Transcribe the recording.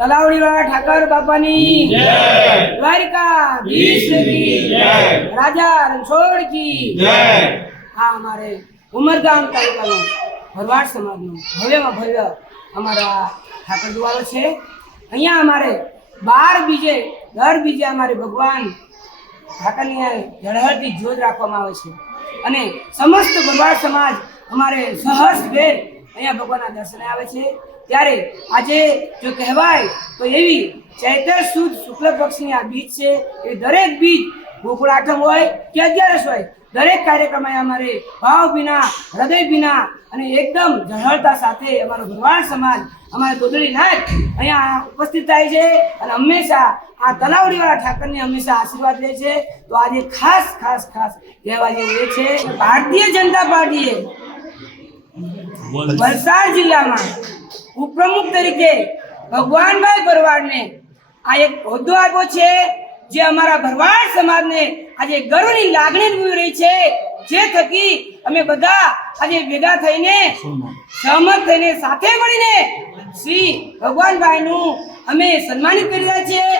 તલાવડી વાળા ઠાકર બાપાની જય, દ્વારિકાધીશ કી જય, રાજા રણછોડ કી જય। આ અમારે ઉમરગામ તાલુકાનો ભરવાડ સમાજનો ભવ્યમાં ભવ્ય અમારા ઠાકર દ્વારો છે। અહીંયા અમારે 12 બીજે દર બીજે અમારે ભગવાન ઠાકરની ઝળહળતી જ્યોત રાખવામાં આવે છે અને સમસ્ત ભરવાડ સમાજ અમારે સહર્ષભેર અહીંયા ભગવાનના દર્શને આવે છે। ત્યારે આજે જો કહેવાય તો એવી ચૈત્ર સુદ શુક્લ પક્ષની આ બીજ છે એ દરેક બીજ ગોકુળ આઠમ હોય કે 11 હોય દરેક કાર્યક્રમ અમારે ભાવ વિના હૃદય વિના અને એકદમ ઝળહળતા સાથે અમારો ભરવાડ સમાજ અમારે તોદડી નાથ અહીંયા ઉપસ્થિત થાય છે અને હંમેશા આ તલાવડીવાળા ઠાકરની હંમેશા આશીર્વાદ લે છે। તો આજે ખાસ ખાસ ખાસ કહેવા જેવું એ છે ભારતીય જનતા પાર્ટીએ વલસાડ જિલ્લામાં ઉપપ્રમુખ તરીકે ભગવાનભાઈ ભરવાડને આ એક હોદ્દો આપ્યો છે જે અમારા ભરવાડ સમાજને આજે ગર્વની લાગણી અનુભવી રહી છે, જે થકી અમે બધા આજે ભેગા થઈને સહમત થઈને સાથે મળીને શ્રી ભગવાનભાઈનું અમે સન્માનિત કરી રહ્યા છીએ।